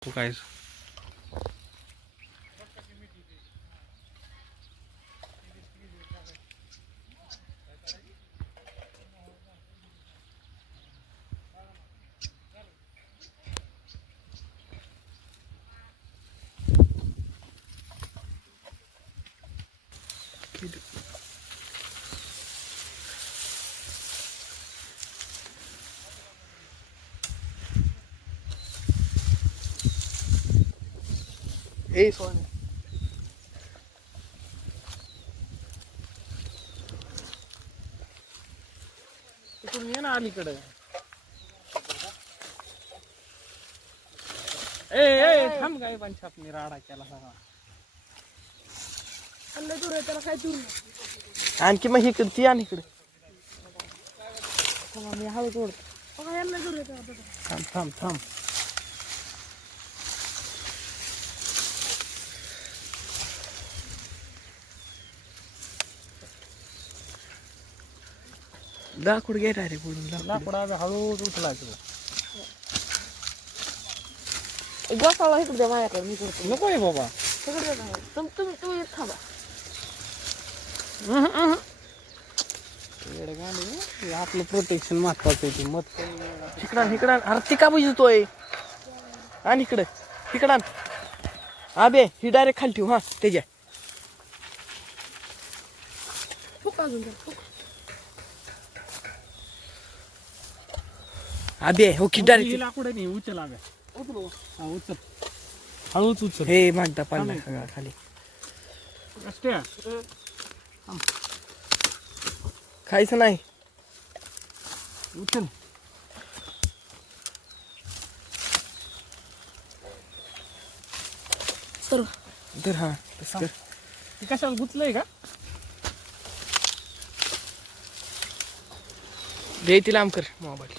o colocar isso. Que ए सोने इकडून ये ना अलीकडे ए ए थांब काय पण छापणी राडा केला सगळा आणलं दूर आहे, त्याला काय दूर आणखी मग इकडे ती आणि इकडे मी यांना दूर थांब थांब थांब लाकूड घे डायरेक्ट बोलून लाकूड लाकूड आज हळूच उचलायचं गोसाळा इकडे द्या माझ्याकडे मी करतो. नको आहे बाबा. सगळं द्या माझ्याकडे. तुम तुम्ही तुम्ही इथं थांबा. येडं गाणं आहे. हे. आपलं प्रोटेक्शन महत्वाचं आहे ते मत इकडं इकडं अरे ती का बुजतोय? आणि इकडं. इकडं आण. आबे ही डायरेक्ट खाली ठेव हा. त्याच्या फुक अजून द्या फुक. आबे हो की हे डायरेक्ट लाकूड आहे नाही उचल आव्या उचलू हा उचल. हळूच उचल. हे मागता पाडला सगळा खाली. कष्ट खायचं नाही. उचल. सर. तर हा तसं कर. ते कशाला गुचलंय का? दे ती लांब कर. मोबाईल.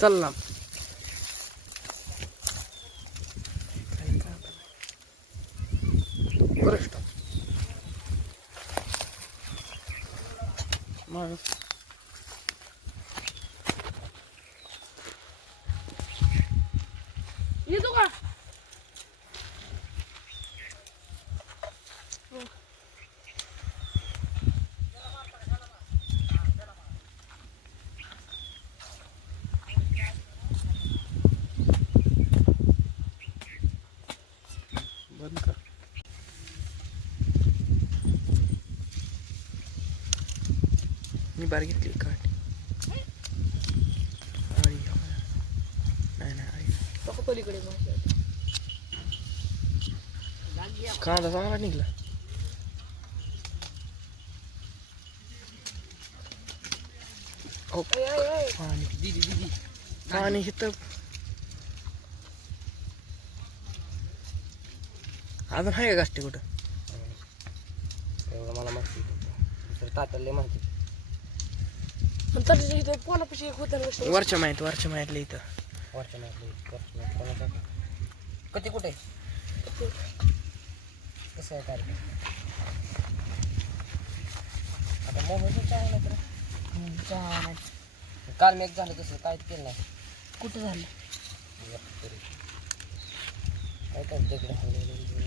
चल ना. बरं मग. येतो का बंद कर मी बार घेतली काट अळी. नाही नाही पलीकडे. कांदा चांगला निघला. पाणी. पाणी इथं अजून आहे का गाष्टी कुठं? एवढं मला माहिती तर तात्याला माहिती. पोनापाशी एक होतं ना. वरच्या माहीत वरच्या माहितलं इथं. वरच्या माहिती वरच्या माहिती कोणाचं कधी कुठे? कसं आहे कार्यक्रम आता मोबाईल चहा नाही तर? चहा नाही. काल मेघ झालं तसं काहीच केलं नाही. कुठं झालं. काय काय दगड